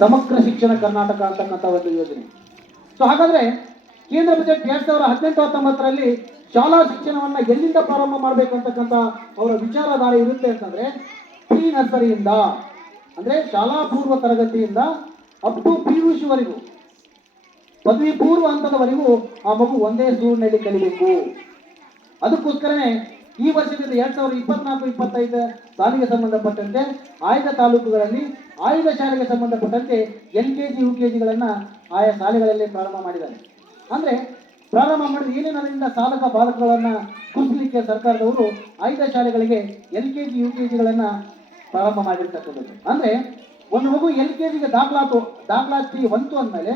ಸಮಗ್ರ ಶಿಕ್ಷಣ ಕರ್ನಾಟಕ ಅಂತಕ್ಕಂಥ ಒಂದು ಯೋಜನೆ. ಸೊ ಹಾಗಾದ್ರೆ ಕೇಂದ್ರ ಬಜೆಟ್ 2018-19ರಲ್ಲಿ ಶಾಲಾ ಶಿಕ್ಷಣವನ್ನ ಎಲ್ಲಿಂದ ಪ್ರಾರಂಭ ಮಾಡಬೇಕು ಅಂತಕ್ಕಂಥ ಅವರ ವಿಚಾರಧಾರೆ ಇರುತ್ತೆ ಅಂತಂದ್ರೆ ಪ್ರೀ ನರ್ಸರಿಯಿಂದ, ಅಂದ್ರೆ ಶಾಲಾ ಪೂರ್ವ ತರಗತಿಯಿಂದ ಅಪ್ ಟು PUC ವರೆಗೂ, ಪದವಿ ಪೂರ್ವ ಹಂತದವರೆಗೂ ಆ ಮಗು ಒಂದೇ ಸ್ಕೂಲ್ನಲ್ಲಿ ಕಲಿಬೇಕು. ಅದಕ್ಕೋಸ್ಕರನೇ ಈ ವರ್ಷದಿಂದ 2024-25 ಸಾಲಿಗೆ ಸಂಬಂಧಪಟ್ಟಂತೆ ಆಯ್ದ ತಾಲೂಕುಗಳಲ್ಲಿ ಆಯ್ದ ಶಾಲೆಗೆ ಸಂಬಂಧಪಟ್ಟಂತೆ LKG UKGಗಳನ್ನ ಆಯಾ ಶಾಲೆಗಳಲ್ಲಿ ಪ್ರಾರಂಭ ಮಾಡಿದ್ದಾರೆ. ಅಂದ್ರೆ ಪ್ರಾರಂಭ ಮಾಡಿದ ಏನೇನು ಅದರಿಂದ ಸಾಧಕ ಬಾಧಕಗಳನ್ನ ಗುರುತಿಸಲಿಕ್ಕೆ ಸರ್ಕಾರದವರು ಆಯ್ದ ಶಾಲೆಗಳಿಗೆ LKG UKGಗಳನ್ನ ಪ್ರಾರಂಭ ಮಾಡಿರ್ತಕ್ಕಂಥದ್ದು. ಅಂದ್ರೆ ಒಂದು ಮಗು LKGಗೆ ದಾಖಲಾತಿ ಬಂತು ಅಂದಮೇಲೆ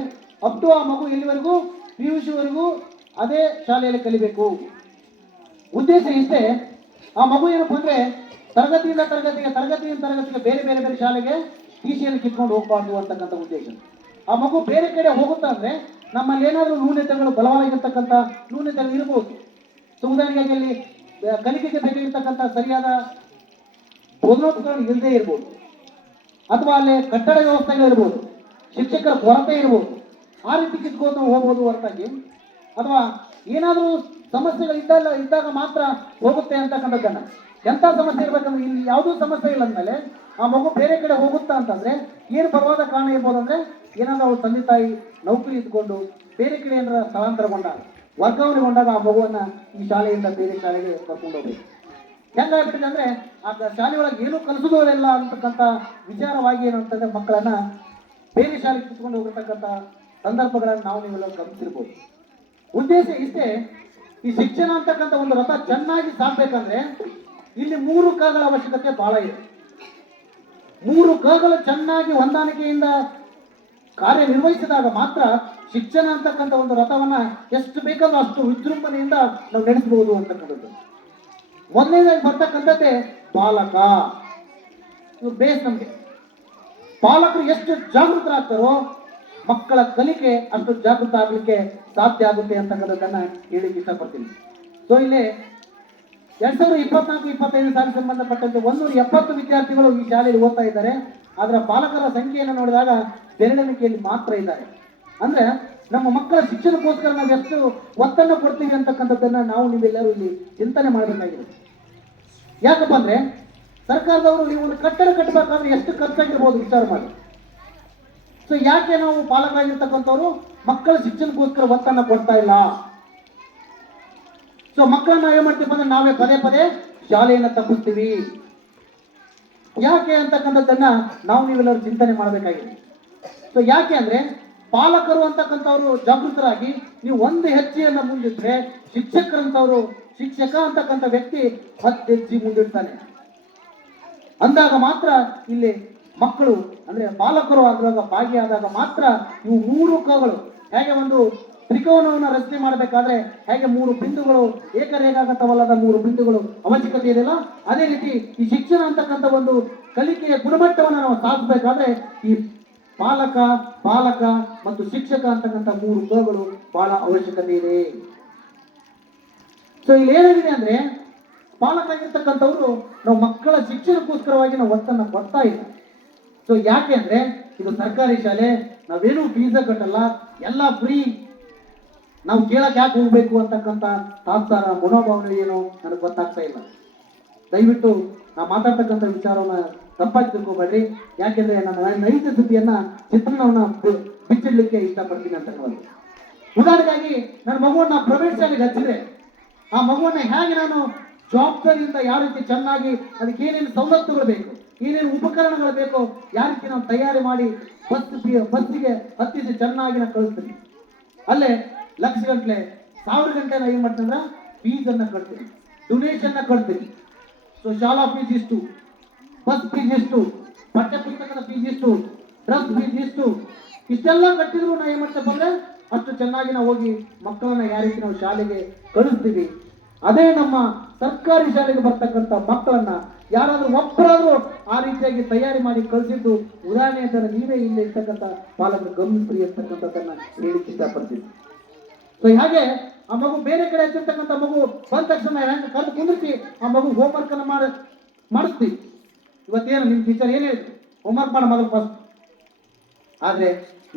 ಅಪ್ ಟು ಆ ಮಗು ಎಲ್ಲಿವರೆಗೂ PUC ವರೆಗೂ ಅದೇ ಶಾಲೆಯಲ್ಲಿ ಕಲಿಬೇಕು. ಉದ್ದೇಶ ಇಷ್ಟೇ. ಆ ಮಗು ಏನಪ್ಪ ಅಂದ್ರೆ ತರಗತಿಯಿಂದ ತರಗತಿಗೆ ಬೇರೆ ಬೇರೆ ಬೇರೆ ಶಾಲೆಗೆ TCಯಲ್ಲಿ ಕಿತ್ಕೊಂಡು ಹೋಗ್ಬಾರ್ದು ಅಂತಕ್ಕಂಥ ಉದ್ದೇಶ. ಆ ಮಗು ಬೇರೆ ಕಡೆ ಹೋಗುತ್ತಾ ಅಂದ್ರೆ ನಮ್ಮಲ್ಲಿ ಏನಾದರೂ ನ್ಯೂನತೆಗಳು ಬಲವಾಗಿರ್ತಕ್ಕಂಥ ನ್ಯೂನತೆಗಳು ಇರಬಹುದು. ಸೊ ಉದಾಹರಣೆಗೆ ಅಲ್ಲಿ ಕಲಿಕೆಗೆ ಬೇಕಾಗಿರ್ತಕ್ಕಂಥ ಸರಿಯಾದ ಬೋಧನೋಪಕರಣ ಇಲ್ಲದೆ ಇರ್ಬೋದು, ಅಥವಾ ಅಲ್ಲಿ ಕಟ್ಟಡ ವ್ಯವಸ್ಥೆಗಳಿರ್ಬೋದು, ಶಿಕ್ಷಕರ ಕೊರತೆ ಇರ್ಬೋದು. ಆ ರೀತಿ ಕಿತ್ಕೊಂಡು ಹೋಗ್ಬೋದು ಹೊರತಾಗಿ, ಅಥವಾ ಏನಾದರೂ ಸಮಸ್ಯೆಗಳು ಇದ್ದಾಗ ಮಾತ್ರ ಹೋಗುತ್ತೆ ಅಂತಕ್ಕಂಥದ್ದನ್ನ. ಎಂಥ ಸಮಸ್ಯೆ ಇರ್ಬೇಕಂದ್ರೆ ಇಲ್ಲಿ ಯಾವುದೂ ಸಮಸ್ಯೆ ಇಲ್ಲ ಅಂದಮೇಲೆ ಆ ಮಗು ಬೇರೆ ಕಡೆ ಹೋಗುತ್ತಾ ಅಂತಂದ್ರೆ ಏನು ಬರವಾದ ಕಾರಣ ಇರ್ಬೋದು ಅಂದ್ರೆ ಏನಾದ್ರೂ ಅವ್ರ ತಂದೆ ತಾಯಿ ನೌಕರಿ ಇದ್ಕೊಂಡು ಬೇರೆ ಕಡೆ ಏನಾರ ಸ್ಥಳಾಂತರಗೊಂಡಾಗ, ವರ್ಗಾವಣೆಗೊಂಡಾಗ ಆ ಮಗುವನ್ನ ಈ ಶಾಲೆಯಿಂದ ಬೇರೆ ಶಾಲೆಗೆ ಕರ್ಕೊಂಡು ಹೋಗ್ಬೇಕು. ಹೆಂಗಾಗ್ಬಿಟ್ಟಿದೆ ಅಂದ್ರೆ ಆ ಶಾಲೆ ಒಳಗೆ ಏನು ಕಲಿಸೋದಿಲ್ಲ ಅಂತಕ್ಕಂಥ ವಿಚಾರವಾಗಿ ಏನು ಅಂತಂದ್ರೆ ಮಕ್ಕಳನ್ನ ಬೇರೆ ಶಾಲೆಗೆ ಕಿತ್ಕೊಂಡು ಹೋಗಿರ್ತಕ್ಕಂಥ ಸಂದರ್ಭಗಳನ್ನು ನಾವು ನೀವೆಲ್ಲ ಗಮನಿಸಿರ್ಬೋದು. ಉದ್ದೇಶ ಇಷ್ಟೇ. ಈ ಶಿಕ್ಷಣ ಅಂತಕ್ಕಂಥ ಒಂದು ರಥ ಚೆನ್ನಾಗಿ ಸಾಗಬೇಕಂದ್ರೆ ಇಲ್ಲಿ 3 ಕಗಳ ಅವಶ್ಯಕತೆ ಬಹಳ ಇದೆ. 3 ಕಗಳು ಚೆನ್ನಾಗಿ ಹೊಂದಾಣಿಕೆಯಿಂದ ಕಾರ್ಯನಿರ್ವಹಿಸಿದಾಗ ಮಾತ್ರ ಶಿಕ್ಷಣ ಅಂತಕ್ಕಂಥ ಒಂದು ರಥವನ್ನ ಎಷ್ಟು ಬೇಕಾದ್ರೂ ಅಷ್ಟು ವಿಜೃಂಭಣೆಯಿಂದ ನಾವು ನಡೆಸಬಹುದು ಅಂತಕ್ಕಂಥದ್ದು. ಮೊದಲನೇದಾಗಿ ಬರ್ತಕ್ಕಂಥದ್ದೇ ಪಾಲಕ. ಇವ್ರು ಬೇಸ್ ನಮಗೆ. ಪಾಲಕರು ಎಷ್ಟು ಜಾಗೃತರಾಗ್ತಾರೋ ಮಕ್ಕಳ ಕಲಿಕೆ ಅಷ್ಟು ಜಾಗೃತ ಆಗಲಿಕ್ಕೆ ಸಾಧ್ಯ ಆಗುತ್ತೆ ಅಂತಕ್ಕಂಥದ್ದನ್ನ ಹೇಳಿಕ್ಕೆ ಇಷ್ಟಪಡ್ತೀನಿ. ಸೊ ಇಲ್ಲಿ 2024-25 ಸಾಲಿಗೆ ಸಂಬಂಧಪಟ್ಟಂತೆ 170 ವಿದ್ಯಾರ್ಥಿಗಳು ಈ ಶಾಲೆಯಲ್ಲಿ ಓದ್ತಾ ಇದ್ದಾರೆ. ಅದರ ಪಾಲಕರ ಸಂಖ್ಯೆಯನ್ನು ನೋಡಿದಾಗ ಬೆರಳೆಣಿಕೆಯಲ್ಲಿ ಮಾತ್ರ ಇದ್ದಾರೆ. ಅಂದ್ರೆ ನಮ್ಮ ಮಕ್ಕಳ ಶಿಕ್ಷಣಕ್ಕೋಸ್ಕರ ನಾವು ಎಷ್ಟು ಒತ್ತನ್ನು ಕೊಡ್ತೀವಿ ಅಂತಕ್ಕಂಥದ್ದನ್ನ ನಾವು ನೀವೆಲ್ಲರೂ ಇಲ್ಲಿ ಚಿಂತನೆ ಮಾಡಬೇಕಾಗಿದೆ. ಯಾಕಪ್ಪ ಅಂದ್ರೆ ಸರ್ಕಾರದವರು ನೀವು ಒಂದು ಕಟ್ಟಡ ಕಟ್ಟಬೇಕಾದ್ರೆ ಎಷ್ಟು ಖರ್ಚಾಗಿರ್ಬೋದು ವಿಚಾರ ಮಾಡಿ. ಸೊ ಯಾಕೆ ನಾವು ಪಾಲಕರಾಗಿರ್ತಕ್ಕಂಥವ್ರು ಮಕ್ಕಳ ಶಿಕ್ಷಣಕ್ಕೋಸ್ಕರ ಒತ್ತನ್ನು ಕೊಡ್ತಾ ಇಲ್ಲ? ಸೊ ಮಕ್ಕಳನ್ನ ಏನ್ ಮಾಡ್ತೀವಿ ಅಂದ್ರೆ ನಾವೇ ಪದೇ ಶಾಲೆಯನ್ನ ತಪ್ಪಿಸ್ತೀವಿ. ಯಾಕೆ ಅಂತಕ್ಕಂಥದ್ದನ್ನ ನಾವು ನೀವೆಲ್ಲರೂ ಚಿಂತನೆ ಮಾಡಬೇಕಾಗಿದೆ. ಸೊ ಯಾಕೆ ಅಂದ್ರೆ ಪಾಲಕರು ಅಂತಕ್ಕಂಥವ್ರು ಜಾಗೃತರಾಗಿ ನೀವು ಒಂದು ಹೆಜ್ಜೆಯನ್ನ ಮುಂದಿಟ್ರೆ ಶಿಕ್ಷಕ ಅಂತಕ್ಕಂಥ ವ್ಯಕ್ತಿ 10 ಹೆಜ್ಜೆ ಮುಂದಿಡ್ತಾನೆ. ಅಂದಾಗ ಮಾತ್ರ ಇಲ್ಲಿ ಮಕ್ಕಳು ಅಂದ್ರೆ ಪಾಲಕರು ಆಗುವಾಗ ಭಾಗಿಯಾದಾಗ ಮಾತ್ರ ಇವು 3 ಕಗಳು ಹೇಗೆ ಒಂದು ತ್ರಿಕೋನವನ್ನು ರಚನೆ ಮಾಡಬೇಕಾದ್ರೆ ಹೇಗೆ 3 ಬಿಂದುಗಳು ಏಕರೇಖಾಗತವಲ್ಲದ 3 ಬಿಂದುಗಳು ಅವಶ್ಯಕತೆ ಇದೆಯಲ್ಲ, ಅದೇ ರೀತಿ ಈ ಶಿಕ್ಷಣ ಅಂತಕ್ಕಂಥ ಒಂದು ಕಲಿಕೆಯ ಗುಣಮಟ್ಟವನ್ನು ನಾವು ಸಾಧಿಸಬೇಕಾದ್ರೆ ಈ ಪಾಲಕ ಮತ್ತು ಶಿಕ್ಷಕ ಅಂತಕ್ಕಂಥ 3 ಕಗಳು ಬಹಳ ಅವಶ್ಯಕತೆ ಇದೆ. ಸೊ ಇಲ್ಲಿ ಏನಾಗಿದೆ ಅಂದ್ರೆ ಪಾಲಕರಾಗಿರ್ತಕ್ಕಂಥವ್ರು ನಾವು ಮಕ್ಕಳ ಶಿಕ್ಷಣಕ್ಕೋಸ್ಕರವಾಗಿ ನಾವು ಒತ್ತನ್ನು ಕೊಡ್ತಾ ಇಲ್ಲ. ಸೊ ಯಾಕೆ ಅಂದ್ರೆ ಇದು ಸರ್ಕಾರಿ ಶಾಲೆ, ನಾವೇನು ಫೀಸ ಕಟ್ಟಲ್ಲ, ಎಲ್ಲ ಫ್ರೀ, ನಾವು ಕೇಳಕ್ ಯಾಕೆ ಹೋಗ್ಬೇಕು ಅಂತಕ್ಕಂಥ ತಾತ್ಸಾರ ಮನೋಭಾವನೆ ಏನು ನನಗೆ ಗೊತ್ತಾಗ್ತಾ ಇಲ್ಲ. ದಯವಿಟ್ಟು ನಾ ಮಾತಾಡ್ತಕ್ಕಂಥ ವಿಚಾರವನ್ನ ತಪ್ಪಾಗಿ ತಿಳ್ಕೊಬೇಡ್ರಿ. ಯಾಕೆಂದ್ರೆ ನನ್ನ ನೈಜ ಸ್ಥಿತಿಯನ್ನ ಚಿತ್ರಣವನ್ನ ಬಿಚ್ಚಿಡ್ಲಿಕ್ಕೆ ಇಷ್ಟಪಡ್ತೀನಿ ಅಂತಕ್ಕಂಥದ್ದು. ಉದಾಹರಣೆಗಾಗಿ ನನ್ನ ಮಗುವನ್ನ ಪ್ರೈವೇಟ್ ಶಾಲೆಗೆ ಹಚ್ಚಿದ್ರೆ ಆ ಮಗುವನ್ನ ಹೇಗೆ ನಾನು ಜವಾಬ್ದಾರಿಯಿಂದ ಯಾವ ರೀತಿ ಚೆನ್ನಾಗಿ ಅದಕ್ಕೆ ಏನೇನು ಸವಲತ್ತುಗಳು ಬೇಕು, ಏನೇನು ಉಪಕರಣಗಳು ಬೇಕು, ಯಾವ ರೀತಿ ನಾವು ತಯಾರಿ ಮಾಡಿ ಬಸ್ಸಿಗೆ ಹತ್ತಿಸಿ ಚೆನ್ನಾಗಿ ನಾನು ಕಳಿಸ್ತೀನಿ. ಅಲ್ಲೇ ಲಕ್ಷ ಗಂಟಲೆ 1000 ಗಂಟೆ ನಾವು ಏನ್ ಮಾಡ್ತೀನಿ ಅಂದ್ರೆ ಫೀಸನ್ನ ಕಟ್ತೀನಿ, ಡೊನೇಷನ್ ಕಟ್ತೀನಿ. ಸೊ ಶಾಲಾ ಫೀಸ್ ಇಷ್ಟು, ಬಸ್ ಫೀಸ್ ಎಷ್ಟು, ಪಠ್ಯ ಪುಸ್ತಕದ ಫೀಸ್ ಎಷ್ಟು, ಡ್ರೆಸ್ ಫೀಸ್ ಎಷ್ಟು, ಇಷ್ಟೆಲ್ಲ ಕಟ್ಟಿದ್ರು ನಾವು ಏನ್ ಮಾಡ್ತೇವೆ ಅಂದ್ರೆ ಅಷ್ಟು ಚೆನ್ನಾಗಿ ನಾವು ಹೋಗಿ ಮಕ್ಕಳನ್ನ ಯಾವ ರೀತಿ ನಾವು ಶಾಲೆಗೆ ಕಳಿಸ್ತೀವಿ. ಅದೇ ನಮ್ಮ ಸರ್ಕಾರಿ ಶಾಲೆಗೆ ಬರ್ತಕ್ಕಂಥ ಮಕ್ಕಳನ್ನ ಯಾರಾದ್ರೂ ಒಬ್ಬರಾದ್ರೂ ಆ ರೀತಿಯಾಗಿ ತಯಾರಿ ಮಾಡಿ ಕಳಿಸಿದ್ದು ಉದಾಹರಣೆ ಅಂತಾರೆ ನೀವೇ ಇಲ್ಲಿ ಇರ್ತಕ್ಕಂಥ ಪಾಲಕರು ಗಮನಿಸ್ರಿ ಅಂತಕ್ಕಂಥದ್ದನ್ನ ಹೇಳಿಕ್ಕೆ ಇಷ್ಟಪಡ್ತೀನಿ. ಸೊ ಹಾಗೆ ಆ ಮಗು ಬೇರೆ ಕಡೆ ಹಚ್ಚಿರ್ತಕ್ಕಂಥ ಮಗು ಬಂದ ತಕ್ಷಣ ಕರೆದು ಕುಂದಿರ್ಸಿ ಆ ಮಗು ಹೋಮ್ವರ್ಕ್ ಅನ್ನ ಮಾಡಿಸ್ತೀವಿ. ಇವತ್ತೇನು ನಿಮ್ ಟೀಚರ್ ಏನ್ ಹೇಳಿದ್ರು, ಹೋಮ್ವರ್ಕ್ ಮಾಡೋ ಮೊದಲು ಫಸ್ಟ್ ಆದ್ರೆ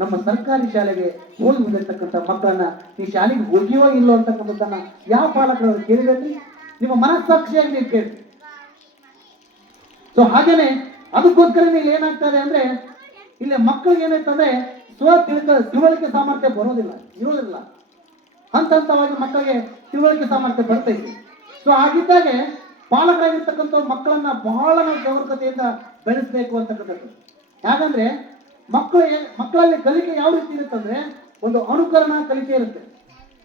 ನಮ್ಮ ಸರ್ಕಾರಿ ಶಾಲೆಗೆ ಹೋಗಿ ಬಂದಿರ್ತಕ್ಕಂಥ ಮಕ್ಕಳನ್ನ ಈ ಶಾಲೆಗೆ ಹೋಗಿಯೋ ಇಲ್ಲೋ ಅಂತಕ್ಕಂಥದ್ದನ್ನ ಯಾವ ಪಾಲಕರು ಕೇಳಿದ್ರಿ? ನಿಮ್ಮ ಮನಸ್ಸಾಕ್ಷಿಯಾಗಿ ನೀವು ಕೇಳಿ. ಸೊ ಹಾಗೇನೆ ಅದಕ್ಕೋಸ್ಕರ ಇಲ್ಲಿ ಏನಾಗ್ತದೆ ಅಂದ್ರೆ ಇಲ್ಲಿ ಮಕ್ಕಳಿಗೆ ಏನಾಗ್ತದೆ ತಿಳುವಳಿಕೆ ಸಾಮರ್ಥ್ಯ ಇರೋದಿಲ್ಲ. ಹಂತ ಹಂತವಾಗಿ ಮಕ್ಕಳಿಗೆ ತಿಳುವಳಿಕೆ ಸಾಮರ್ಥ್ಯ ಬರ್ತೈತಿ. ಸೊ ಹಾಗಿದ್ದಾಗೆ ಪಾಲಕರಾಗಿರ್ತಕ್ಕಂಥ ಮಕ್ಕಳನ್ನ ಬಹಳ ನಾವು ಜಾಗರೂಕತೆಯಿಂದ ಬೆಳೆಸಬೇಕು ಅಂತಕ್ಕಂಥದ್ದು. ಯಾಕಂದ್ರೆ ಮಕ್ಕಳಲ್ಲಿ ಕಲಿಕೆ ಯಾವ ರೀತಿ ಇರುತ್ತಂದ್ರೆ ಒಂದು ಅನುಕರಣ ಕಲಿಕೆ ಇರುತ್ತೆ.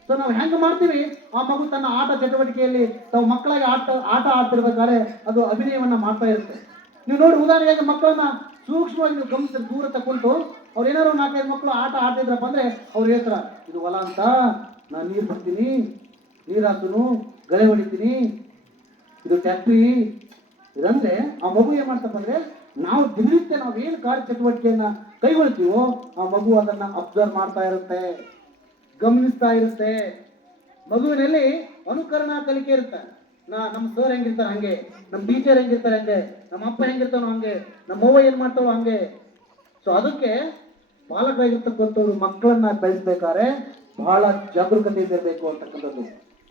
ಸೊ ನಾವು ಹೆಂಗ್ ಮಾಡ್ತೀವಿ, ಆ ಮಗು ತನ್ನ ಆಟ ಚಟುವಟಿಕೆಯಲ್ಲಿ ತಾವು ಮಕ್ಕಳಿಗೆ ಆಟ ಆಡ್ತಿರ್ಬೇಕಾದ್ರೆ ಅದು ಅಭಿನಯವನ್ನ ಮಾಡ್ತಾ ಇರುತ್ತೆ. ನೀವು ನೋಡಿ, ಉದಾಹರಣೆಗೆ ಮಕ್ಕಳನ್ನ ಸೂಕ್ಷ್ಮವಾಗಿ ನೀವು ಗಮನಿಸಿ ದೂರ ತಗೊಂಡು ಅವ್ರು ಏನಾದ್ರು 4-5 ಮಕ್ಕಳು ಆಟ ಆಡ್ತಿದ್ರಪ್ಪ ಅಂದ್ರೆ ಅವ್ರು ಹೇಳ್ತಾರ, ಇದು ಹೊಲ ಅಂತ, ನಾನು ನೀರು ಬರ್ತೀನಿ, ನೀರು ಹಾಕುನು, ಗಳೆ ಹೊಡಿತೀನಿ, ಇದು ಟ್ಯಾಕ್ಟ್ರಿ ಇದಂದ್ರೆ ಆ ಮಗು ಏನ್ ಮಾಡ್ತಪ್ಪ ಅಂದ್ರೆ ನಾವು ದಿನನಿತ್ಯ ನಾವೇನು ಕಾರ್ಯ ಚಟುವಟಿಕೆಯನ್ನ ಕೈಗೊಳ್ತೀವೋ ಆ ಮಗು ಅದನ್ನ ಅಬ್ಸರ್ವ್ ಮಾಡ್ತಾ ಇರುತ್ತೆ, ಗಮನಿಸ್ತಾ ಇರುತ್ತೆ. ಮಗುವಿನಲ್ಲಿ ಅನುಕರಣ ಕಲಿಕೆ ಇರುತ್ತೆ. ನಮ್ಮ ಸರ್ ಹೆಂಗಿರ್ತಾರೆ ಹಂಗೆ, ನಮ್ಮ ಟೀಚರ್ ಹೆಂಗಿರ್ತಾರೆ ಹಂಗೆ, ನಮ್ಮ ಅಪ್ಪ ಹೆಂಗಿರ್ತಾನೋ ಹಂಗೆ, ನಮ್ಮ ಅವ್ವ ಏನ್ ಮಾಡ್ತಾಳೋ ಹಂಗೆ. ಸೊ ಅದಕ್ಕೆ ಪಾಲಕರಾಗಿರ್ತಕ್ಕಂಥವ್ರು ಮಕ್ಕಳನ್ನ ಬೆಳೆಸ್ಬೇಕಾದ್ರೆ ಬಹಳ ಜಾಗರೂಕತೆಯಿಂದ ಇರಬೇಕು ಅಂತಕ್ಕಂಥದ್ದು.